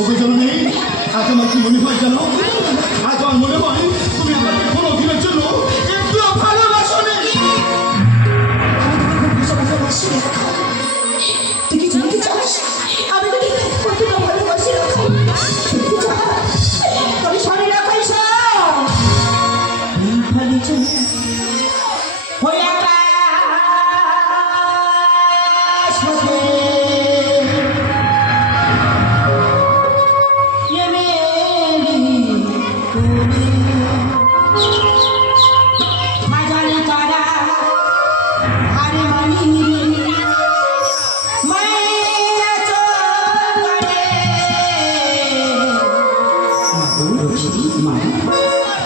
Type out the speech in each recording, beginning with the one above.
ওকে জননী, আজ আমার কি মনে হয় জানো? আজ আমার মনে হয় তুমি আমাকে কোনো দিনের জন্য একটু ভালোবাসোনি। তুই কি জানতে চাস আমি তোকে কতটা ভালোবাসি? তবে শোনে না পয়সা ভালো চলে হয়ে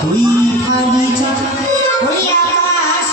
তুই খালি যা ওই আকাশ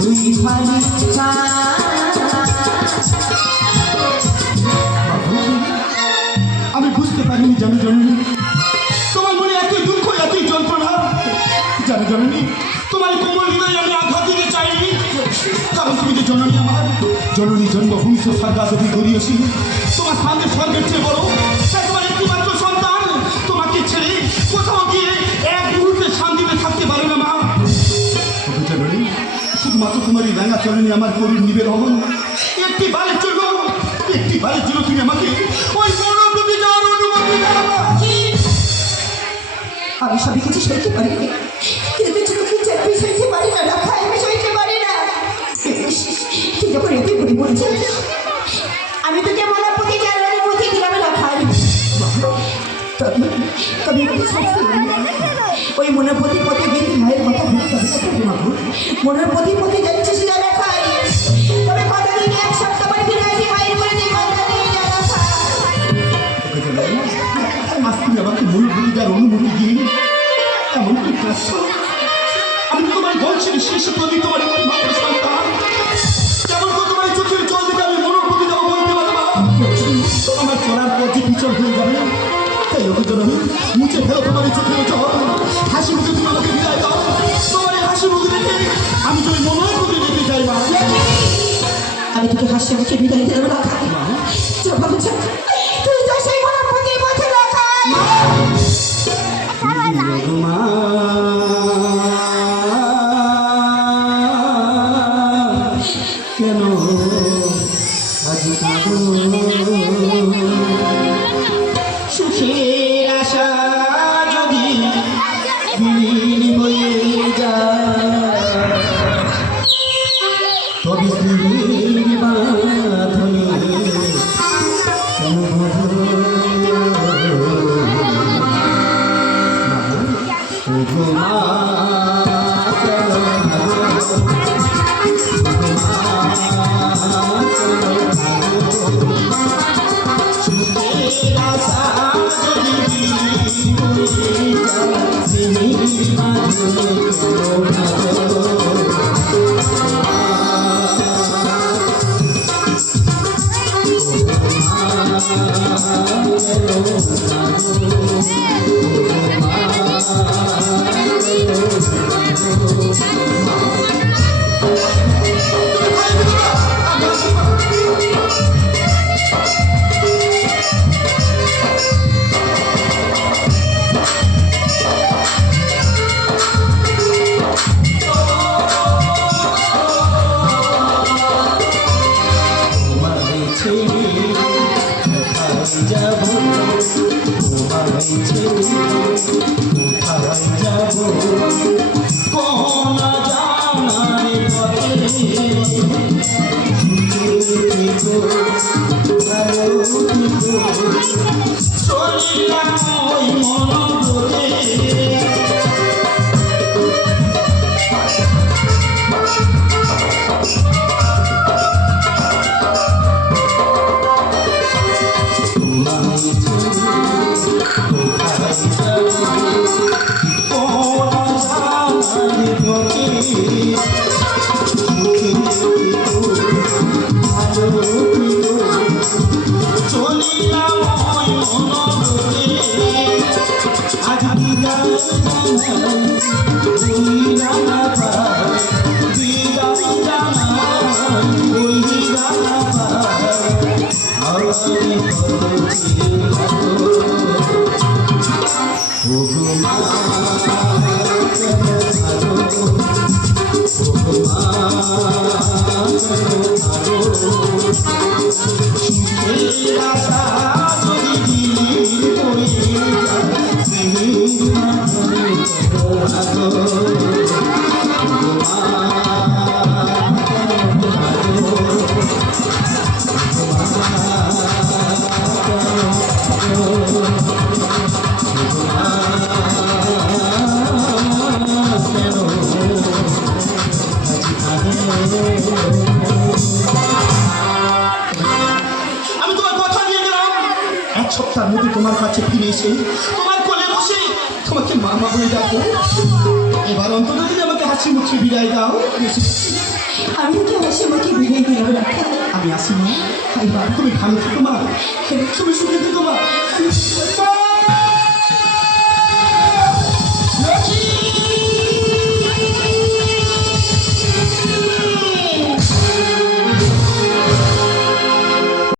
তুই খালি যা আমি বুঝতে পারিনি জানো জননী, তোমার মনে এতই দুঃখ এতই যন্ত্রণা। জানো জননী, তোমার কোমল হৃদয়ে আমি আঘাত দিতে চাইনি, কারণ তুমি তো জননী আমার। জননী জন্মভূমি স্বর্গাদপি করিয়েছি, তোমার সামনে স্বর্গের চেয়ে বড়। তোমার একটিমাত্র সন্তান তোমাকে ছেড়ে কোথাও গিয়ে এক মুহূর্তে শান্তিতে থাকতে পারে না মা। জননী, শুধুমাত্র তোমার এই রাঙা চরণে আমার করুণ নিবেদন। একটি বারের জন্য তুমি আমাকে ওই প্রতি যাওয়ার অনুমতি দাও। আমি সবই কিছু সইতে পারি কিন্তু আমি সইতে পারি না রাখা, আমি সইতে পারি না। তুই যখন এতই বলি বলছিস আমি তোকে মনের প্রতি যাওয়ার অনুমতি দিলাম রাখাই, তবে ওই মনের প্রতি পথে গিয়ে মায়ের কথা বলতে হবে। মনের প্রতি পথে যাচ্ছিস না রাখাই, তবে কথা দিন এক সপ্তাহ পরে ফিরে আসি মায়ের করে যে কথা নিয়ে যা রাখা। তুমি আমাকে মূল ভুলে যাওয়ার অনুমতি দিন, এমন কি কাজ? আমি তোমার বংশের শেষ প্রতি তোমার মাত্র সন্তান, যেমন তোমার চোখের জল দিতে আমি মনের প্রতি যাবো বলতে পারবো। আমার চলার পথে পিছল হয়ে যাবে, তাই ওকে জননী মুছে ফেলো তোমার চোখের জল, হাসি মুখে তুমি আমাকে বিদায় দাও। তোমার হাসি মুখে দেখে আমি যদি মনের প্রতি যেতে চাই মা। আমি তোকে হাসি মুখে বিদায় দেবো না, তুই তো সেই মনের প্রতি পথে রাখাই। কেন আজ সুখের আশা যদি বিলীন হয়ে যায়, তবে স্ত্রীর বাঁধনে কেন ঘুমা আমি তোমার কথা দিয়ে গেলাম এক সপ্তাহের মধ্যে তোমার কাছে ফিরে এসে তোমার কোলে বসে তোমাকে মা মা বলে ডাকবো। এবার অন্তত যদি আমাকে হাসি মুখে বিদায় দাও। আমি কি হাসি মুখে বিদায় দেবো রাখা? আমি আসি মা। তুমি ভালো থেকো মা, তুমি সুখে থেকো মা।